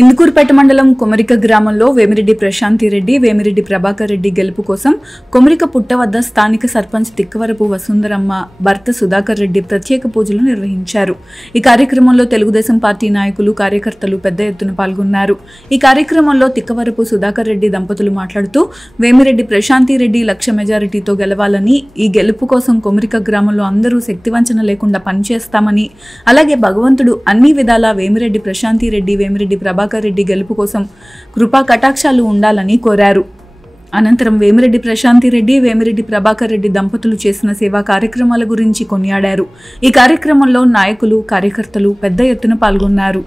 ఇందుకూరుపేట మండలం కొమరిక గ్రామంలో వేమిరెడ్డి ప్రశాంతి రెడ్డి, వేమిరెడ్డి ప్రభాకర్ రెడ్డి గెలుపు కోసం కొమరిక పుట్ట వద్ద స్థానిక సర్పంచ్ తిక్కవరపు వసుంధరమ్మ భర్త సుధాకర్ రెడ్డి ప్రత్యేక పూజలు నిర్వహించారు. ఈ కార్యక్రమంలో తెలుగుదేశం పార్టీ నాయకులు, కార్యకర్తలు పెద్ద ఎత్తున పాల్గొన్నారు. ఈ కార్యక్రమంలో తిక్కవరపు సుధాకర్ రెడ్డి దంపతులు మాట్లాడుతూ వేమిరెడ్డి ప్రశాంతి రెడ్డి లక్ష మెజారిటీతో గెలవాలని, ఈ గెలుపు కోసం కొమరిక గ్రామంలో అందరూ శక్తివంచన లేకుండా పనిచేస్తామని, అలాగే భగవంతుడు అన్ని విధాలా వేమిరెడ్డి ప్రశాంతి రెడ్డి, వేమిరెడ్డి ప్రభాకర్ రెడ్డి గెలుపు కోసం కృపా కటాక్షాలు ఉండాలని కోరారు. అనంతరం వేమిరెడ్డి ప్రశాంతి రెడ్డి, వేమిరెడ్డి ప్రభాకర్ రెడ్డి దంపతులు చేసిన సేవా కార్యక్రమాల గురించి కొనియాడారు. ఈ కార్యక్రమంలో నాయకులు, కార్యకర్తలు పెద్ద ఎత్తున పాల్గొన్నారు.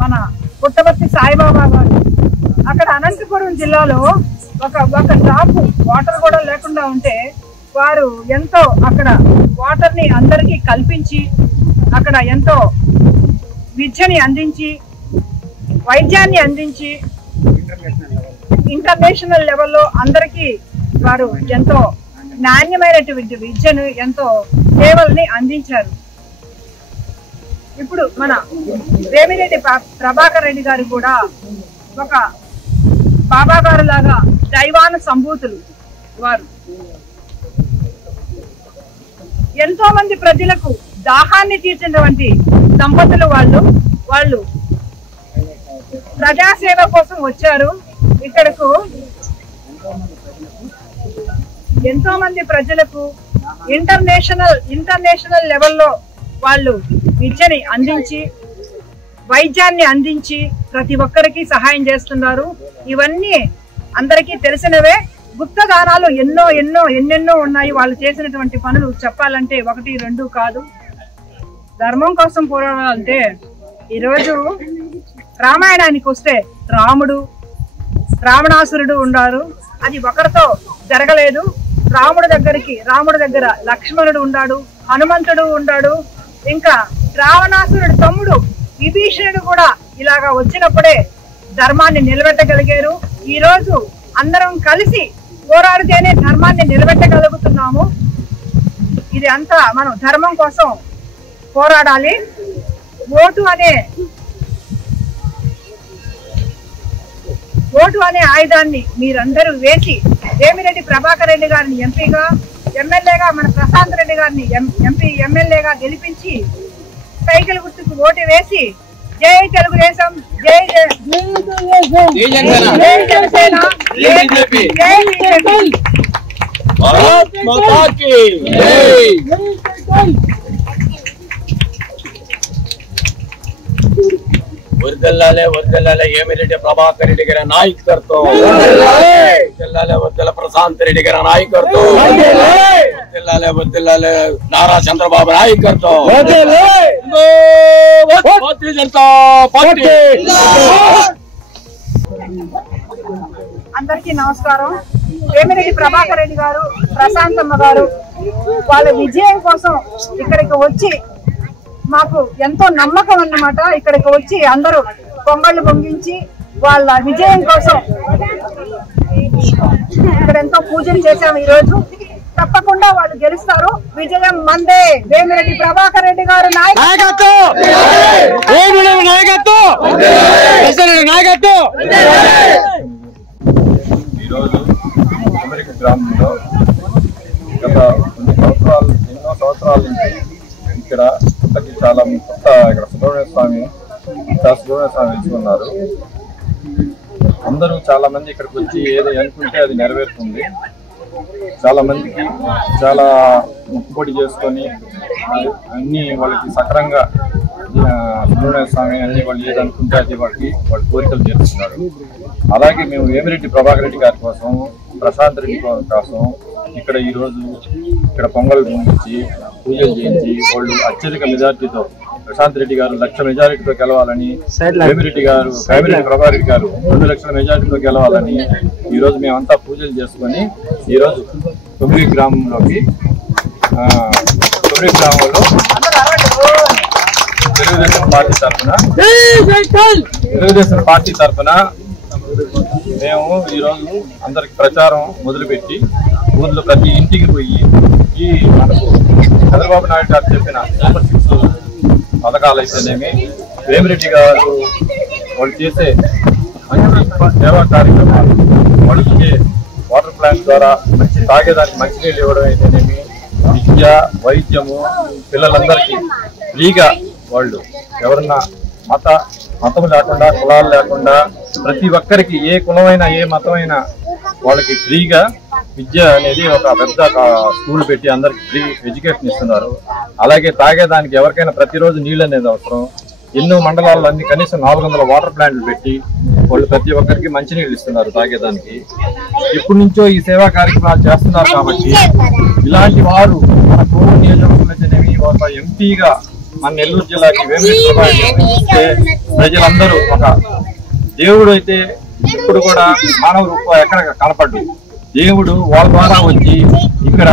మన పుట్టపర్తి సాయిబాబా గారు అక్కడ అనంతపురం జిల్లాలో ఒక డ్రాప్ వాటర్ కూడా లేకుండా ఉంటే వారు ఎంతో అక్కడ వాటర్ ని అందరికీ కల్పించి అక్కడ ఎంతో విద్యని అందించి వైద్యాన్ని అందించి ఇంటర్నేషనల్ లెవెల్లో అందరికీ వారు ఎంతో నాణ్యమైనటువంటి విద్యను ఎంతో సేవల్ని అందించారు. ఇప్పుడు మన వేమిరెడ్డి ప్రభాకర్ రెడ్డి గారు కూడా ఒక బాబా గారు లాగా దైవాన సంభూతులు. వారు ఎంతో మంది ప్రజలకు దాహాన్ని తీర్చినటువంటి దంపతులు వాళ్ళు ప్రజాసేవ కోసం వచ్చారు. ఇక్కడకు ఎంతో మంది ప్రజలకు ఇంటర్నేషనల్ లెవెల్లో వాళ్ళు విద్యని అందించి వైద్యాన్ని అందించి ప్రతి ఒక్కరికి సహాయం చేస్తున్నారు. ఇవన్నీ అందరికీ తెలిసినవే. గుప్త దానాలు ఎన్నెన్నో ఉన్నాయి. వాళ్ళు చేసినటువంటి పనులు చెప్పాలంటే 1, 2 కాదు. ధర్మం కోసం పోరాడాలంటే ఈరోజు రామాయణానికి వస్తే రావణాసురుడు ఉన్నారు. అది ఒకరితో జరగలేదు. రాముడి దగ్గర లక్ష్మణుడు ఉన్నాడు, హనుమంతుడు ఉన్నాడు. ఇంకా రావణాసురుడు తమ్ముడు విభీషణుడు కూడా ఇలాగా వచ్చినప్పుడే ధర్మాన్ని నిలబెట్టగలిగారు. ఈ రోజు అందరం కలిసి పోరాడితేనే ధర్మాన్ని నిలబెట్టగలుగుతున్నాము. ఇది అంతా మనం ధర్మం కోసం పోరాడాలి. ఓటు అనే ఆయుధాన్ని మీరందరూ వేసి వేమిరెడ్డి ప్రభాకర్ రెడ్డి గారిని ఎంపీగా, ఎమ్మెల్యేగా, మన ప్రశాంత్ రెడ్డి గారిని ఎమ్మెల్యేగా గెలిపించి సైకిల్ గుర్తుకు ఓటు వేసి జై తెలుగుదేశం, జై జనసేన, జై బీజేపీ. వర్దిల్లాలే వేమిరెడ్డి ప్రభాకర్ రెడ్డి గారి నాయకత్వం, వర్దిల్లాలే ప్రశాంత్ రెడ్డి గారి నాయకత్వం, వర్దిల్లాలే నారా చంద్రబాబు నాయకత్వం, భారతీయ జనతా పార్టీ. అందరికీ నమస్కారం. వేమిరెడ్డి ప్రభాకర్ రెడ్డి గారు, ప్రశాంతమ్మ గారు వాళ్ళ విజయం కోసం ఇక్కడికి వచ్చి మాకు ఎంతో నమ్మకం అన్నమాట. ఇక్కడికి వచ్చి అందరూ పొంగళ్ళు పొంగించి వాళ్ళ విజయం కోసం ఇక్కడ ఎంతో పూజలు చేశాము. ఈ రోజు తప్పకుండా వాళ్ళు గెలుస్తారు. విజయం మందే. వేమిరెడ్డి ప్రభాకర్ రెడ్డి గారు నాయకత్వం. ఈరోజు అమెరికా గ్రామంలో గత ఎన్నో సంవత్సరాల నుంచి ఇక్కడ చాలా కొత్త ఇక్కడ సుబ్రహ్మణ్య స్వామి ఎంచుకున్నారు. అందరూ చాలా మంది ఇక్కడికి వచ్చి ఏదో అనుకుంటే అది నెరవేరుతుంది. చాలా మందికి చాలా మొక్కుబడి చేసుకొని అన్ని వాళ్ళకి సక్రంగా సుబ్రహ్మణ్య స్వామి అన్ని వాళ్ళు ఏదనుకుంటే అది వాళ్ళ కోరికలు చేస్తున్నారు. అలాగే మేము వేమిరెడ్డి ప్రభాకర్ రెడ్డి గారి కోసం, ప్రశాంత్ రెడ్డి కోసం ఇక్కడ ఈరోజు ఇక్కడ పొంగల్ పంపించి పూజలు చేయించి వాళ్ళు అత్యధిక మెజార్టీతో ప్రశాంత్ రెడ్డి గారు 1,00,000 మెజారిటీతో గెలవాలని, వేమిరెడ్డి ప్రభాకర్ గారు 2 లక్షల మెజారిటీతో గెలవాలని ఈరోజు మేమంతా పూజలు చేసుకొని ఈరోజు కొమ్మిరి గ్రామంలో తెలుగుదేశం పార్టీ తరఫున మేము ఈరోజు అందరికి ప్రచారం మొదలుపెట్టి ఊర్లో ప్రతి ఇంటికి పోయి ఈ మనకు చంద్రబాబు నాయుడు గారు చెప్పిన సూపర్ 6 పథకాలు అయితేనేమి, వేమిరెడ్డి గారు వాళ్ళు చేసే మంచి సేవా కార్యక్రమాలు, వాళ్ళు ఇచ్చే వాటర్ ప్లాంట్ ద్వారా మంచి తాగేదానికి మంచినీళ్ళు ఇవ్వడం అయితేనేమి, విద్య వైద్యము పిల్లలందరికీ ఫ్రీగా వాళ్ళు ఎవరన్నా మతం లేకుండా కులాలు లేకుండా ప్రతి ఒక్కరికి ఏ కులమైనా ఏ మతమైనా వాళ్ళకి ఫ్రీగా విద్య అనేది ఒక పెద్ద స్కూల్ పెట్టి అందరికి ఫ్రీ ఎడ్యుకేషన్ ఇస్తున్నారు. అలాగే తాగేదానికి ఎవరికైనా ప్రతిరోజు నీళ్ళు అనేది అవసరం. ఎన్నో మండలాల్లో అన్ని కనీసం 400 వాటర్ ప్లాంట్లు పెట్టి వాళ్ళు ప్రతి ఒక్కరికి మంచినీళ్ళు ఇస్తున్నారు తాగేదానికి. ఇప్పటి నుంచో ఈ సేవా కార్యక్రమాలు చేస్తున్నారు కాబట్టి ఇలాంటి వారు మన కోవూరు నియోజకవర్గంలోనేవి ఒక ఎంపీగా మన నెల్లూరు జిల్లాకి వేమిరెడ్డి ప్రజలందరూ ఒక దేవుడు అయితే ఇప్పుడు కూడా మానవ రూపం ఎక్కడ కనపడ్డు. దేవుడు వాళ్ళ ద్వారా వచ్చి ఇక్కడ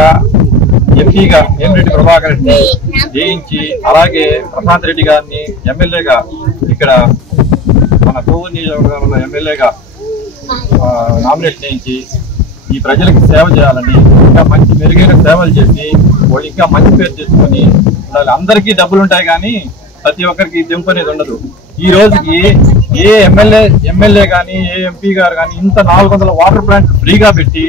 ఎంపీగా వేమిరెడ్డి ప్రభాకర్ రెడ్డి జయించి, అలాగే ప్రశాంత్ రెడ్డి గారిని ఎమ్మెల్యేగా ఇక్కడ మన కోవూరు నియోజకవర్గంలో ఎమ్మెల్యేగా నామినేట్ చేయించి ఈ ప్రజలకు సేవ చేయాలని, ఇంకా మంచి మెరుగైన సేవలు చేసి వాళ్ళు ఇంకా మంచి పేరు తెచ్చుకొని ఉండాలి. అందరికీ డబ్బులు ఉంటాయి కానీ ప్రతి ఒక్కరికి తెంపు అనేది ఉండదు. ఈ రోజుకి ఏ ఎమ్మెల్యే కానీ ఏ ఎంపీ గారు కానీ ఇంత 400 వాటర్ ప్లాంట్ ఫ్రీగా పెట్టి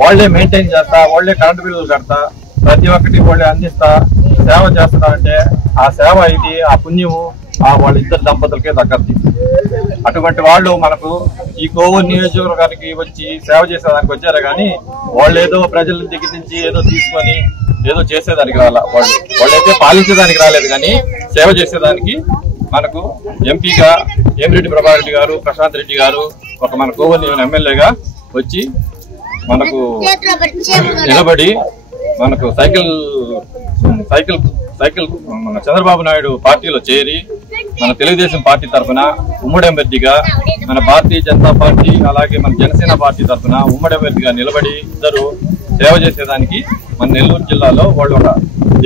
వాళ్లే మెయింటైన్ చేస్తా, వాళ్లే కరెంటు బిల్లులు కడతా, ప్రతి ఒక్కటి వాళ్ళే అందిస్తా సేవ చేస్తున్నారంటే ఆ సేవ ఇది, ఆ పుణ్యము వాళ్ళ ఇద్దరు దంపతులకే దక్కద్ది. అటువంటి వాళ్ళు మనకు ఈ కోవూరు నియోజకవర్గానికి వచ్చి సేవ చేసేదానికి వచ్చారు కానీ వాళ్ళు ఏదో ప్రజల దగ్గర నుంచి ఏదో తీసుకొని ఏదో చేసేదానికి రాలా. వాళ్ళైతే పాలించేదానికి రాలేదు కానీ సేవ చేసేదానికి మనకు ఎంపీగా వేమిరెడ్డి ప్రభాకర్ రెడ్డి గారు, ప్రశాంత్ రెడ్డి గారు ఒక మన కోవూరు ఎమ్మెల్యేగా వచ్చి మనకు నిలబడి మనకు సైకిల్ మన చంద్రబాబు నాయుడు పార్టీలో చేరి మన తెలుగుదేశం పార్టీ తరఫున ఉమ్మడి అభ్యర్థిగా, మన భారతీయ జనతా పార్టీ అలాగే మన జనసేన పార్టీ తరఫున ఉమ్మడి అభ్యర్థిగా నిలబడి ఇద్దరు సేవ చేసేదానికి మన నెల్లూరు జిల్లాలో వాళ్ళు ఒక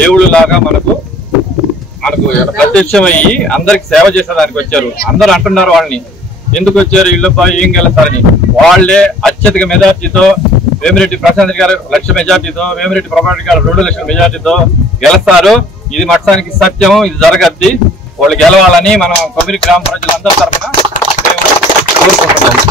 దేవుడు లాగా మనకు ప్రత్యక్షమయ్యి అందరికి సేవ చేసేదానికి వచ్చారు. అందరూ అంటున్నారు వాళ్ళని ఎందుకు వచ్చారు ఇళ్ళపై ఏం గెలుస్తారని. వాళ్లే అత్యధిక మెజార్టీతో వేమిరెడ్డి ప్రశాంత్ రెడ్డి గారు 1,00,000 మెజార్టీతో, వేమిరెడ్డి ప్రభాకర్ రెడ్డి గారు 2 లక్షల మెజార్టీతో గెలుస్తారు. ఇది మట్టానికి సత్యం, ఇది జరగద్ది. వాళ్ళు గెలవాలని మనం కొమ్మిరి గ్రామ ప్రజలందరి తరఫున మేము కోరుకుంటున్నాము.